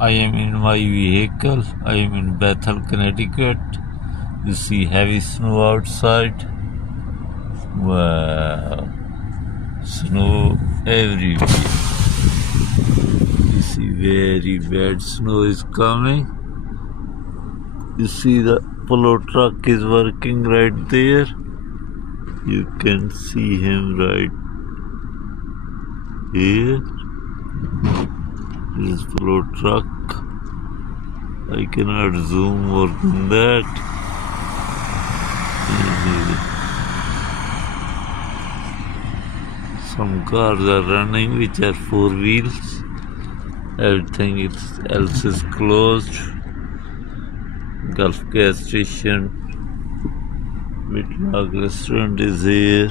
I am in my vehicle. I am in Bethel, Connecticut. You see heavy snow outside. Wow. Snow everywhere. You see very bad snow is coming. You see the plow truck is working right there. You can see him right here. This plow truck. I cannot zoom more than that. Some cars are running which are 4 wheels. Everything else is closed. Gulf gas station, Midlag restaurant is here.